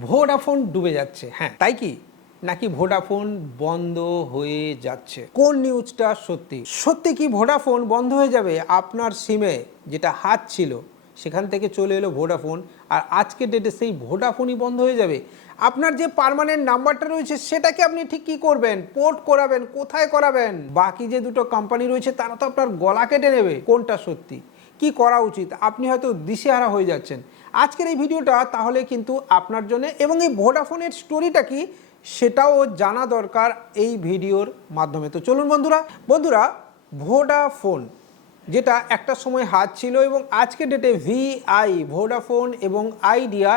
Vodafone ডুবে যাচ্ছে। হ্যাঁ তাই কি? নাকি ভোডাফোন বন্ধ হয়ে যাচ্ছে? কোন নিউজটা সত্যি? সত্যি কি ভোডাফোন বন্ধ হয়ে যাবে? আপনার সিমে যেটা হাত ছিল, সেখান থেকে চলে এলো ভোডাফোন, আর আজকে ডেটে সেই ভোডাফোনই বন্ধ হয়ে যাবে। আপনার যে পার্মানেন্ট নাম্বারটা রয়েছে, সেটাকে আপনি ঠিক কি করবেন? পোর্ট করাবেন, কোথায় করাবেন? বাকি যে দুটো কোম্পানি রয়েছে, তারা তো আপনার গলা কেটে নেবে। কোনটা সত্যি? কি করা উচিত? আপনি হয়তো দিশেহারা হয়ে যাচ্ছেন। আজকের এই ভিডিওটা তাহলে কিন্তু আপনার জন্য এবং এই ভোডাফোনের স্টোরিটা কি সেটাও জানা দরকার এই ভিডিওর মাধ্যমে। তো চলুন বন্ধুরা বন্ধুরা, ভোডাফোন, যেটা একটা সময় হাত ছিল এবং আজকের ডেটে ভিআই ভোডাফোন এবং আইডিয়া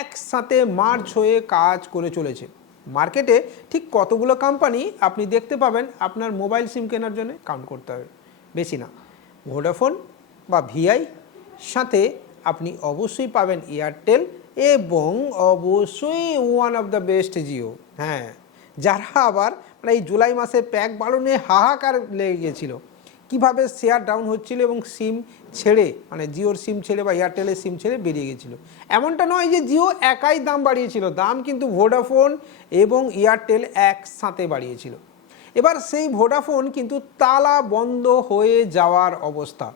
একসাথে মার্চ হয়ে কাজ করে চলেছে। মার্কেটে ঠিক কতগুলো কোম্পানি আপনি দেখতে পাবেন আপনার মোবাইল সিম কেনার জন্য কাউন্ট করতে হবে। বেশি না। ভোডাফোন বা ভিআই সাথে আপনি অবশ্যই পাবেন এয়ারটেল এবং অবশ্যই one of the best Jio হ্যাঁ যারা আবার মানে এই জুলাই মাসে প্যাক বাড়নে হাহাকার লেগে গিয়েছিল কীভাবে শেয়ার ডাউন হচ্ছিল এবং সিম ছেড়ে মানে জিওর সিম ছেড়ে বা এয়ারটেলের সিম ছেড়ে বেরিয়ে গেছিল। এমনটা নয় যে জিও একাই দাম বাড়িয়েছিল, দাম কিন্তু ভোডাফোন এবং এয়ারটেল একসাথে বাড়িয়েছিল। এবার সেই ভোডাফোন কিন্তু তালা বন্ধ হয়ে যাওয়ার অবস্থা।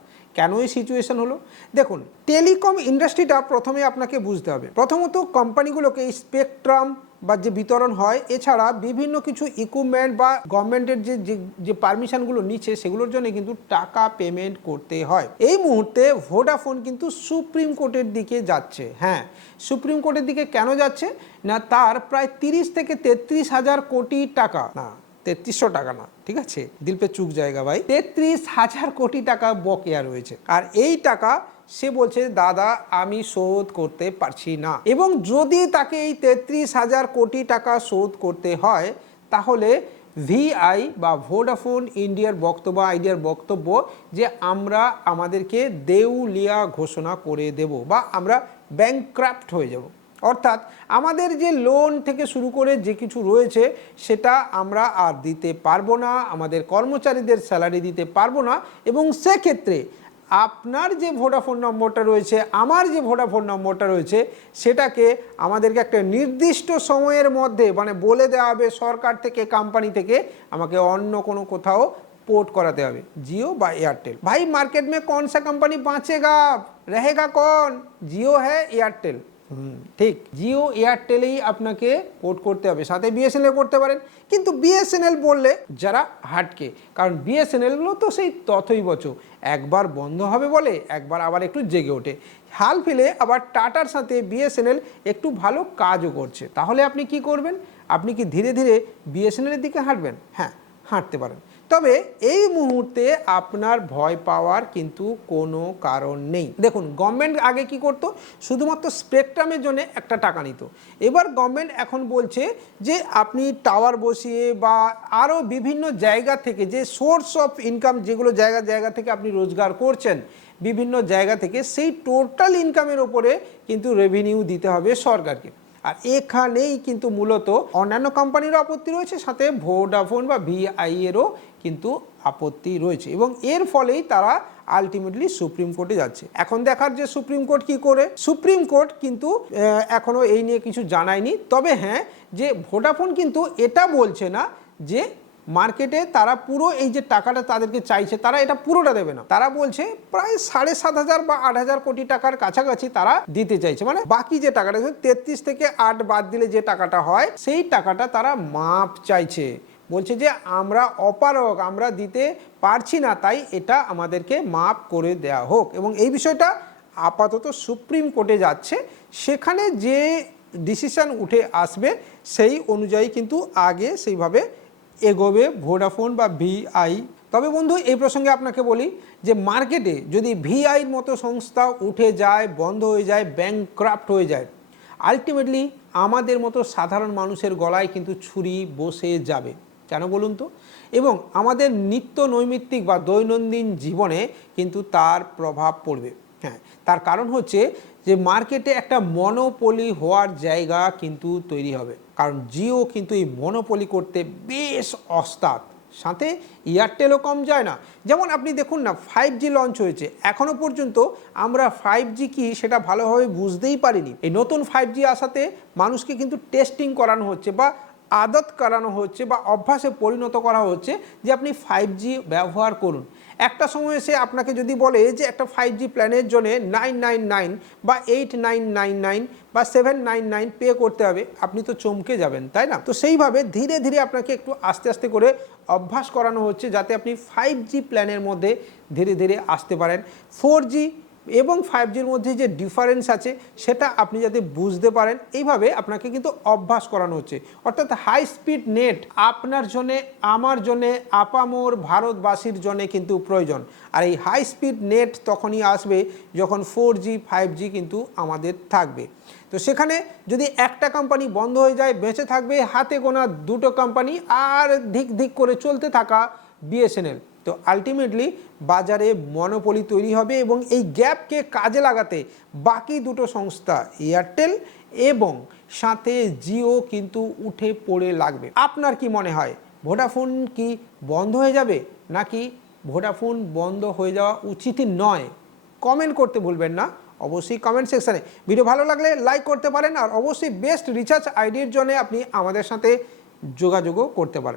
কেন এই সিচুয়েশন হলো? দেখুন টেলিকম ইন্ডাস্ট্রিটা প্রথমে আপনাকে বুঝতে হবে। প্রথমত, কোম্পানিগুলোকে স্পেকট্রাম বা যে বিতরণ হয়, এছাড়া বিভিন্ন কিছু ইকুইপমেন্ট বা গভর্নমেন্টের যে, যে- যে পারমিশনগুলো নিচ্ছে, সেগুলোর জন্য কিন্তু টাকা পেমেন্ট করতে হয়। এই মুহূর্তে ভোডাফোন কিন্তু সুপ্রিম কোর্টের দিকে যাচ্ছে। হ্যাঁ সুপ্রিম কোর্টের দিকে কেন যাচ্ছে? না, তার প্রায় তিরিশ থেকে তেত্রিশ হাজার কোটি টাকা। না তেত্রিশশো টাকা না, ঠিক আছে? দিল পে চুক জায়গা ভাই। তেত্রিশ হাজার কোটি টাকা বকেয়া রয়েছে। আর এই টাকা সে বলছে, দাদা, আমি শোধ করতে পারছি না। এবং যদি তাকে এই তেত্রিশ হাজার কোটি টাকা শোধ করতে হয়, তাহলে ভিআই বা ভোডাফোন ইন্ডিয়ার বক্তব্য, আইডিয়ার বক্তব্য যে আমরা আমাদেরকে দেউলিয়া ঘোষণা করে দেব বা আমরা ব্যাংক্রাফ্ট হয়ে যাব। অর্থাৎ আমাদের যে লোন থেকে শুরু করে যে কিছু রয়েছে সেটা আমরা আর দিতে পারবো না আমাদের কর্মচারীদের স্যালারি দিতে পারবো না এবং সেক্ষেত্রে আপনার যে ভোডাফোন নম্বরটা রয়েছে আমার যে ভোডাফোন নম্বরটা রয়েছে সেটাকে আমাদেরকে একটা নির্দিষ্ট সময়ের মধ্যে মানে বলে দেওয়া হবে সরকার থেকে কোম্পানি থেকে আমাকে অন্য কোনো কোথাও पोर्ट कराते হবে जियो বা एयरटेल भाई मार्केट में कौन सा कंपनी बाँचेगा रहेगा कौन जियो है एयरटेल হুম ঠিক। জিও, এয়ারটেলেই আপনাকে পোর্ট করতে হবে। সাথে বিএসএনএল করতে পারেন। কিন্তু বিএসএনএল বললে যারা হাটকে, কারণ বিএসএনএলগুলো তো সেই তথই বচ। একবার বন্ধ হবে বলে, একবার আবার একটু জেগে ওঠে। হাল ফেলে আবার টাটার সাথে বিএসএনএল একটু ভালো কাজও করছে। তাহলে আপনি কি করবেন? আপনি কি ধীরে ধীরে বিএসএনএলের দিকে হাঁটবেন? হ্যাঁ হাঁটতে পারেন। তবে এই মুহূর্তে আপনার ভয় পাওয়ার কিন্তু কোনো কারণ নেই। দেখুন গভর্নমেন্ট আগে কি করতো? শুধুমাত্র স্পেকট্রামের জন্য একটা টাকা নিত। এবার গভর্নমেন্ট এখন বলছে যে আপনি টাওয়ার বসিয়ে বা আরও বিভিন্ন জায়গা থেকে যে সোর্স অফ ইনকাম যেগুলো জায়গা জায়গা থেকে আপনি রোজগার করছেন, বিভিন্ন জায়গা থেকে সেই টোটাল ইনকামের ওপরে কিন্তু রেভিনিউ দিতে হবে সরকারকে। আর এখানেই কিন্তু মূলত অন্যান্য কোম্পানিরও আপত্তি রয়েছে, সাথে ভোডাফোন বা ভিআই এরও কিন্তু আপত্তি রয়েছে এবং এর ফলেই তারা আলটিমেটলি সুপ্রিম কোর্টে যাচ্ছে। এখন দেখার যে সুপ্রিম কোর্ট কি করে? সুপ্রিম কোর্ট কিন্তু এখনও এই নিয়ে কিছু জানায়নি। তবে হ্যাঁ যে ভোডাফোন কিন্তু এটা বলছে না যে মার্কেটে তারা পুরো এই যে টাকাটা তাদেরকে চাইছে, তারা এটা পুরোটা দেবে না। তারা বলছে, প্রায় সাড়ে সাত হাজার বা আট হাজার কোটি টাকার কাছাকাছি তারা দিতে চাইছে। মানে বাকি যে টাকাটা তেত্রিশ থেকে আট বাদ দিলে যে টাকাটা হয়, সেই টাকাটা তারা মাপ চাইছে। বলছে যে, আমরা অপারক আমরা দিতে পারছি না, তাই এটা আমাদেরকে মাপ করে দেয়া হোক। এবং এই বিষয়টা আপাতত সুপ্রিম কোর্টে যাচ্ছে। সেখানে যে ডিসিশন উঠে আসবে, সেই অনুযায়ী কিন্তু আগে সেইভাবে এগোবে ভোডাফোন বা ভিআই তবে বন্ধু, এই প্রসঙ্গে আপনাকে বলি যে মার্কেটে যদি ভিআইর মতো সংস্থা উঠে যায়, বন্ধ হয়ে যায় ব্যাংক্রাফ্ট হয়ে যায় আলটিমেটলি আমাদের মতো সাধারণ মানুষের গলায় কিন্তু ছুরি বসে যাবে। কেন বলুন তো? এবং আমাদের নিত্য নৈমিত্তিক বা দৈনন্দিন জীবনে কিন্তু তার প্রভাব পড়বে। হ্যাঁ তার কারণ হচ্ছে যে মার্কেটে একটা মনোপলি হওয়ার জায়গা কিন্তু তৈরি হবে। কারণ জিও কিন্তু এই মনোপলি করতে বেশ অস্তাদ। সাথে এয়ারটেলও কম যায় না। যেমন আপনি দেখুন না ফাইভ জি লঞ্চ হয়েছে। এখনও পর্যন্ত আমরা ফাইভ জি কি সেটা ভালোভাবে বুঝতেই পারিনি। এই নতুন ফাইভ জি আসাতে মানুষকে কিন্তু টেস্টিং করানো হচ্ছে বা আদত করানো হচ্ছে বা অভ্যাসে পরিণত করা হচ্ছে যে আপনি ফাইভ জি ব্যবহার করুন। একটা সময় এসে আপনাকে যদি বলে যে একটা ফাইভ জি প্ল্যানের জন্যে নাইন নাইন নাইন বা এইট নাইন নাইন নাইন বা সেভেন নাইন নাইন পে করতে হবে, আপনি তো চমকে যাবেন, তাই না? তো সেইভাবে ধীরে ধীরে আপনাকে একটু আস্তে আস্তে করে অভ্যাস করানো হচ্ছে যাতে আপনি ফাইভ জি প্ল্যানের মধ্যে ধীরে ধীরে আসতে পারেন। ফোর জি এবং ফাইভ জির মধ্যে যে ডিফারেন্স আছে, সেটা আপনি যাতে বুঝতে পারেন, এইভাবে আপনাকে কিন্তু অভ্যাস করানো হচ্ছে। অর্থাৎ হাই স্পিড নেট আপনার জন্যে, আমার জন্যে, আপামোর, ভারতবাসীর জন্যে কিন্তু প্রয়োজন। আর এই হাই স্পিড নেট তখনই আসবে যখন ফোর জি ফাইভ জি কিন্তু আমাদের থাকবে। তো সেখানে যদি একটা কোম্পানি বন্ধ হয়ে যায়, বেঁচে থাকবে, হাতে গোনা দুটো কোম্পানি আর ধিক ধিক করে চলতে থাকা বিএসএনএল তো আলটিমেটলি বাজারে মনোপলি তৈরি হবে এবং এই গ্যাপকে কাজে লাগাতে বাকি দুটো সংস্থা এয়ারটেল এবং সাথে জিও কিন্তু উঠে পড়ে লাগবে। আপনার কি মনে হয় ভোডাফোন কি বন্ধ হয়ে যাবে নাকি ভোডাফোন বন্ধ হয়ে যাওয়া উচিতই নয়? কমেন্ট করতে ভুলবেন না, অবশ্যই কমেন্ট সেকশানে ভিডিও ভালো লাগলে লাইক করতে পারেন আর অবশ্যই বেস্ট রিচার্জ আইডির জন্য আপনি আমাদের সাথে যোগাযোগও করতে পারেন।